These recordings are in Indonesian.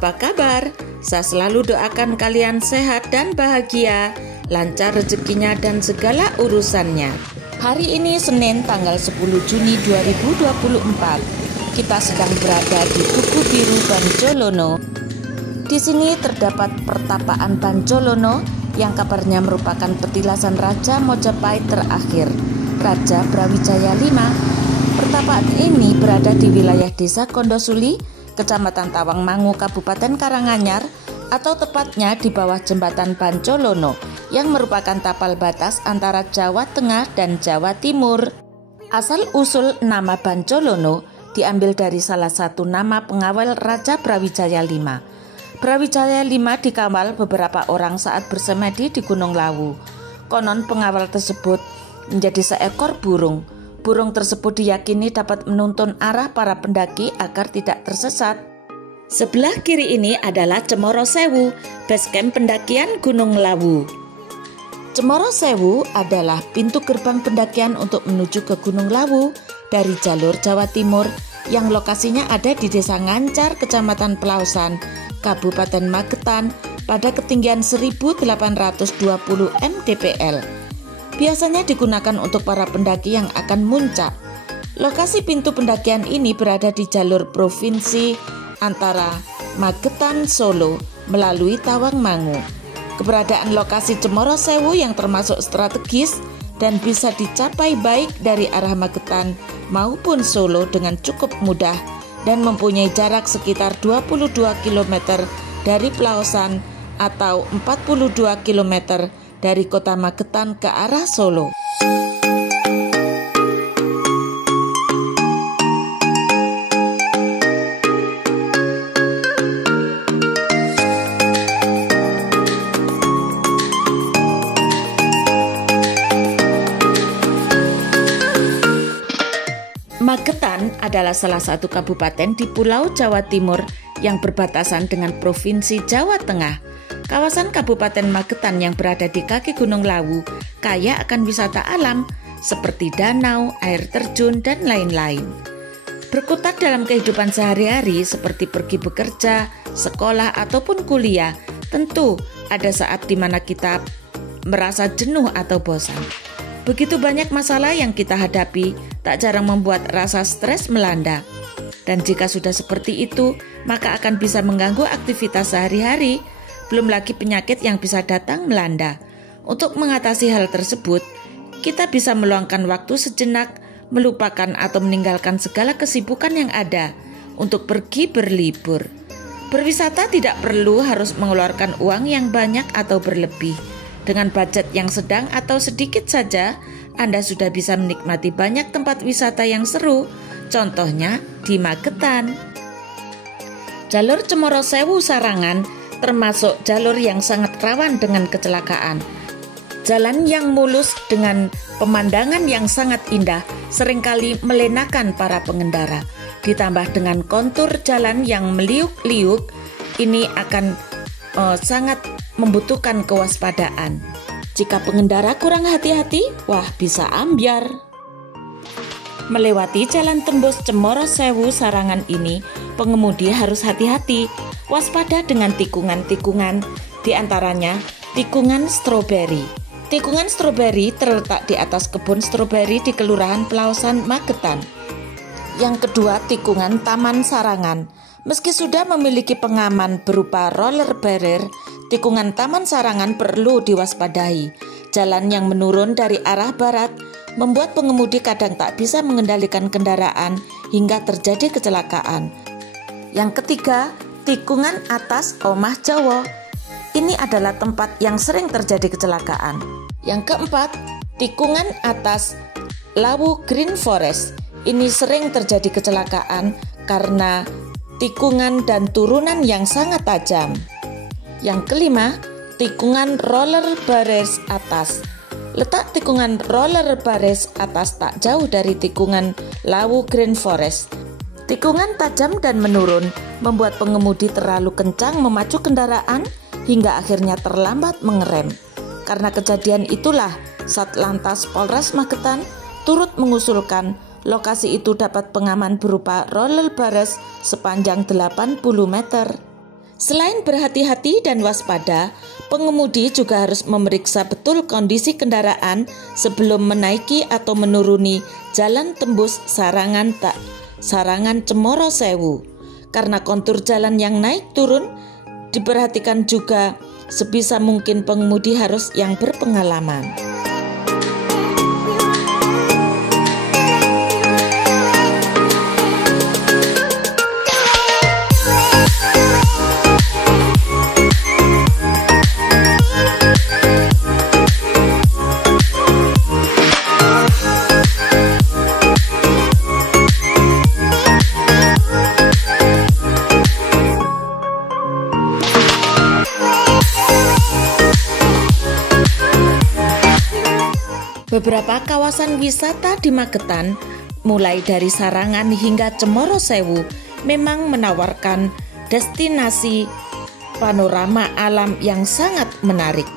apa kabar? Saya selalu doakan kalian sehat dan bahagia, lancar rezekinya dan segala urusannya. Hari ini Senin tanggal 10 Juni 2024. Kita sedang berada di Tugu Biru Banjolono. Di sini terdapat pertapaan Banjolono yang kabarnya merupakan petilasan Raja Mojopahit terakhir, Raja Brawijaya V. Pertapaan ini berada di wilayah Desa Kondosuli, Kecamatan Tawangmangu, Kabupaten Karanganyar, atau tepatnya di bawah jembatan Banjolono yang merupakan tapal batas antara Jawa Tengah dan Jawa Timur. Asal-usul nama Banjolono diambil dari salah satu nama pengawal Raja Brawijaya V. Brawijaya V dikawal beberapa orang saat bersemedi di Gunung Lawu. Konon pengawal tersebut menjadi seekor burung. Burung tersebut diyakini dapat menuntun arah para pendaki agar tidak tersesat. Sebelah kiri ini adalah Cemoro Sewu, base camp pendakian Gunung Lawu. Cemoro Sewu adalah pintu gerbang pendakian untuk menuju ke Gunung Lawu dari jalur Jawa Timur yang lokasinya ada di Desa Ngancar, Kecamatan Pelausan, Kabupaten Magetan pada ketinggian 1820 mdpl. Biasanya digunakan untuk para pendaki yang akan muncak. Lokasi pintu pendakian ini berada di jalur provinsi antara Magetan Solo melalui Tawangmangu. Keberadaan lokasi Cemoro Sewu yang termasuk strategis dan bisa dicapai baik dari arah Magetan maupun Solo dengan cukup mudah dan mempunyai jarak sekitar 22 km dari Pelausan atau 42 km dari kota Magetan ke arah Solo. Magetan adalah salah satu kabupaten di Pulau Jawa Timur yang berbatasan dengan Provinsi Jawa Tengah. Kawasan Kabupaten Magetan yang berada di kaki Gunung Lawu kaya akan wisata alam seperti danau, air terjun, dan lain-lain. Berkutat dalam kehidupan sehari-hari seperti pergi bekerja, sekolah, ataupun kuliah, tentu ada saat di mana kita merasa jenuh atau bosan. Begitu banyak masalah yang kita hadapi, tak jarang membuat rasa stres melanda. Dan jika sudah seperti itu, maka akan bisa mengganggu aktivitas sehari-hari, belum lagi penyakit yang bisa datang melanda. Untuk mengatasi hal tersebut, kita bisa meluangkan waktu sejenak, melupakan atau meninggalkan segala kesibukan yang ada untuk pergi berlibur. Berwisata tidak perlu harus mengeluarkan uang yang banyak atau berlebih. Dengan budget yang sedang atau sedikit saja, Anda sudah bisa menikmati banyak tempat wisata yang seru, contohnya di Magetan. Jalur Cemoro Sewu Sarangan termasuk jalur yang sangat rawan dengan kecelakaan. Jalan yang mulus dengan pemandangan yang sangat indah seringkali melenakan para pengendara. Ditambah dengan kontur jalan yang meliuk-liuk, ini akan sangat membutuhkan kewaspadaan. Jika pengendara kurang hati-hati, wah bisa ambyar. Melewati jalan tembus Cemoro Sewu Sarangan ini, pengemudi harus hati-hati, waspada dengan tikungan-tikungan, diantaranya tikungan stroberi. Tikungan stroberi terletak di atas kebun stroberi di Kelurahan Pelausan, Magetan. Yang kedua, tikungan Taman Sarangan. Meski sudah memiliki pengaman berupa roller barrier, tikungan Taman Sarangan perlu diwaspadai. Jalan yang menurun dari arah barat membuat pengemudi kadang tak bisa mengendalikan kendaraan hingga terjadi kecelakaan. Yang ketiga, tikungan atas Omah Jawa. Ini adalah tempat yang sering terjadi kecelakaan. Yang keempat, tikungan atas Lawu Green Forest. Ini sering terjadi kecelakaan karena tikungan dan turunan yang sangat tajam. Yang kelima, tikungan roller barriers atas. Letak tikungan roller barriers atas tak jauh dari tikungan Lawu Green Forest. Tikungan tajam dan menurun membuat pengemudi terlalu kencang memacu kendaraan hingga akhirnya terlambat mengerem. Karena kejadian itulah Satlantas Polres Magetan turut mengusulkan lokasi itu dapat pengaman berupa roller barriers sepanjang 80 meter. Selain berhati-hati dan waspada, pengemudi juga harus memeriksa betul kondisi kendaraan sebelum menaiki atau menuruni jalan tembus Sarangan Cemoro Sewu. Karena kontur jalan yang naik turun, diperhatikan juga sebisa mungkin pengemudi harus yang berpengalaman. Beberapa kawasan wisata di Magetan, mulai dari Sarangan hingga Cemoro Sewu, memang menawarkan destinasi panorama alam yang sangat menarik.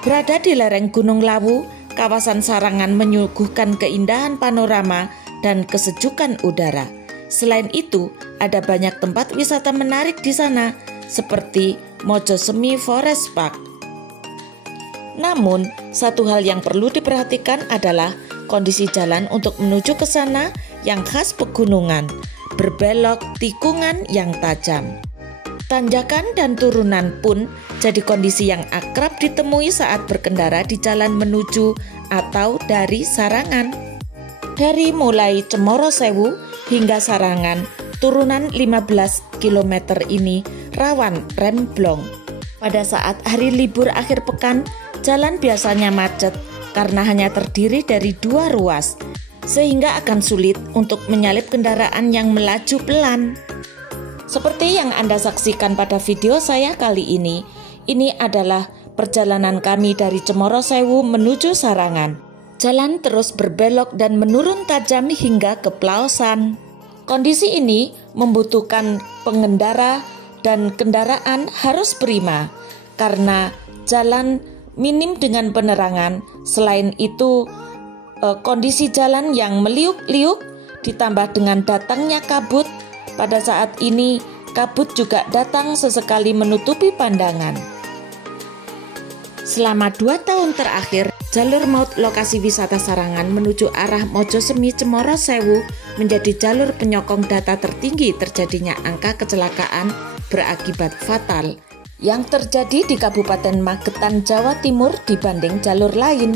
Berada di lereng Gunung Lawu, kawasan Sarangan menyuguhkan keindahan panorama dan kesejukan udara. Selain itu, ada banyak tempat wisata menarik di sana, seperti Mojosemi Forest Park. Namun, satu hal yang perlu diperhatikan adalah kondisi jalan untuk menuju ke sana yang khas pegunungan, berbelok, tikungan yang tajam. Tanjakan dan turunan pun jadi kondisi yang akrab ditemui saat berkendara di jalan menuju atau dari Sarangan. Dari mulai Cemoro Sewu hingga Sarangan, turunan 15 km ini rawan remblong. Pada saat hari libur akhir pekan, jalan biasanya macet karena hanya terdiri dari 2 ruas, sehingga akan sulit untuk menyalip kendaraan yang melaju pelan. Seperti yang Anda saksikan pada video saya kali ini adalah perjalanan kami dari Cemoro Sewu menuju Sarangan. Jalan terus berbelok dan menurun tajam hingga ke Plaosan. Kondisi ini membutuhkan pengendara dan kendaraan harus prima karena jalan minim dengan penerangan. Selain itu, kondisi jalan yang meliuk-liuk ditambah dengan datangnya kabut. Pada saat ini, kabut juga datang sesekali menutupi pandangan. Selama 2 tahun terakhir, jalur maut lokasi wisata Sarangan menuju arah Mojosemi Cemoro Sewu menjadi jalur penyokong data tertinggi terjadinya angka kecelakaan berakibat fatal yang terjadi di Kabupaten Magetan, Jawa Timur dibanding jalur lain.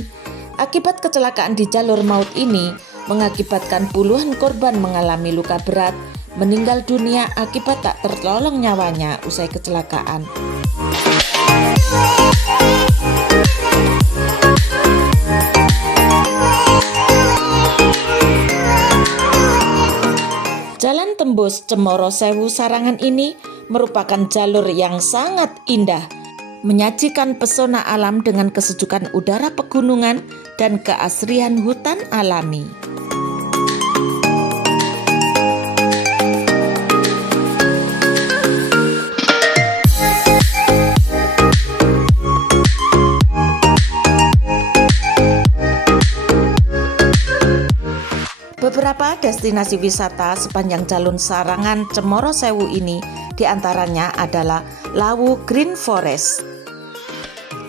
Akibat kecelakaan di jalur maut ini mengakibatkan puluhan korban mengalami luka berat, meninggal dunia akibat tak tertolong nyawanya usai kecelakaan. Jalan tembus Cemoro Sewu Sarangan ini merupakan jalur yang sangat indah, menyajikan pesona alam dengan kesejukan udara pegunungan dan keasrian hutan alami. Beberapa destinasi wisata sepanjang jalur Sarangan Cemoro Sewu ini diantaranya adalah Lawu Green Forest.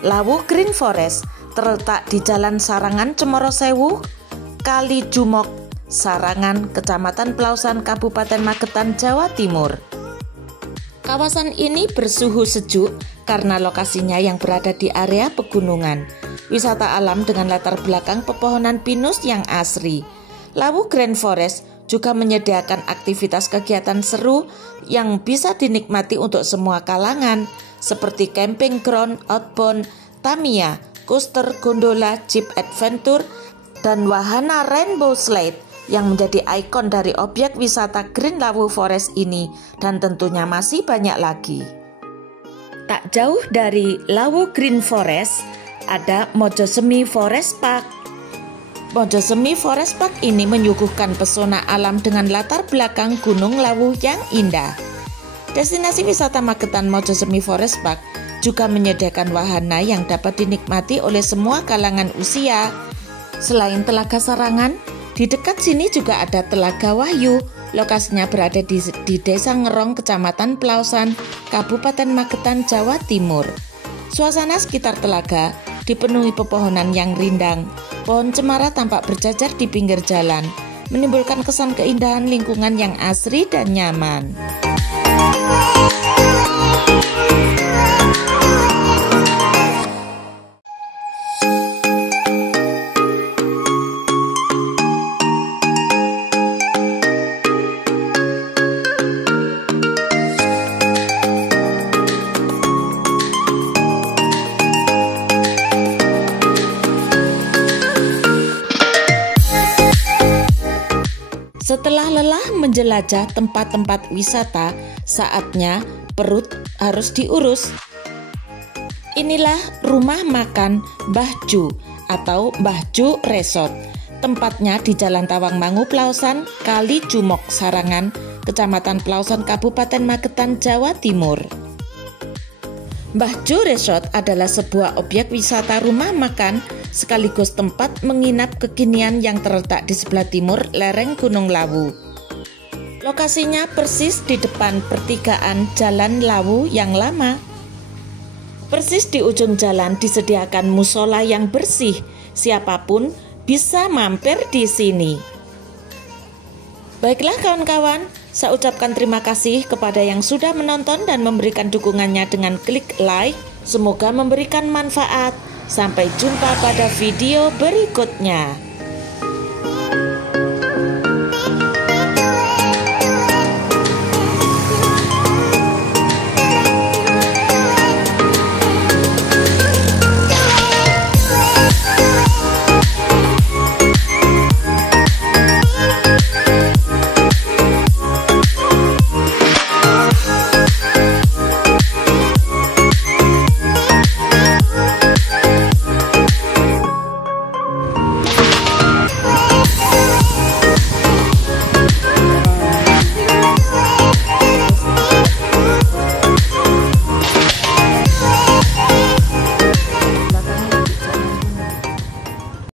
Lawu Green Forest terletak di Jalan Sarangan Cemoro Sewu, Kali Jumok, Sarangan, Kecamatan Plaosan, Kabupaten Magetan, Jawa Timur. Kawasan ini bersuhu sejuk karena lokasinya yang berada di area pegunungan. Wisata alam dengan latar belakang pepohonan pinus yang asri. Lawu Green Forest juga menyediakan aktivitas kegiatan seru yang bisa dinikmati untuk semua kalangan, seperti camping ground, outbound, Tamiya, coaster, gondola, jeep adventure, dan wahana rainbow slide yang menjadi ikon dari objek wisata Green Lawu Forest ini, dan tentunya masih banyak lagi. Tak jauh dari Lawu Green Forest ada Mojosemi Forest Park. Mojosemi Forest Park ini menyuguhkan pesona alam dengan latar belakang Gunung Lawu yang indah. Destinasi wisata Magetan Mojosemi Forest Park juga menyediakan wahana yang dapat dinikmati oleh semua kalangan usia. Selain Telaga Sarangan, di dekat sini juga ada Telaga Wahyu, Lokasinya berada di Desa Ngerong, Kecamatan Pelausan, Kabupaten Magetan, Jawa Timur. Suasana sekitar telaga dipenuhi pepohonan yang rindang. Pohon cemara tampak berjajar di pinggir jalan, menimbulkan kesan keindahan lingkungan yang asri dan nyaman. Setelah lelah menjelajah tempat-tempat wisata, saatnya perut harus diurus. Inilah rumah makan Mbah Ju atau Mbah Ju Resort. Tempatnya di Jalan Tawangmangu Pelausan, Kali Jumok, Sarangan, Kecamatan Pelausan, Kabupaten Magetan, Jawa Timur. Mbah Ju Resort adalah sebuah objek wisata rumah makan sekaligus tempat menginap kekinian yang terletak di sebelah timur lereng Gunung Lawu. Lokasinya persis di depan pertigaan Jalan Lawu yang lama. Persis di ujung jalan disediakan musola yang bersih. Siapapun bisa mampir di sini. Baiklah kawan-kawan, saya ucapkan terima kasih kepada yang sudah menonton dan memberikan dukungannya dengan klik like. Semoga memberikan manfaat. Sampai jumpa pada video berikutnya.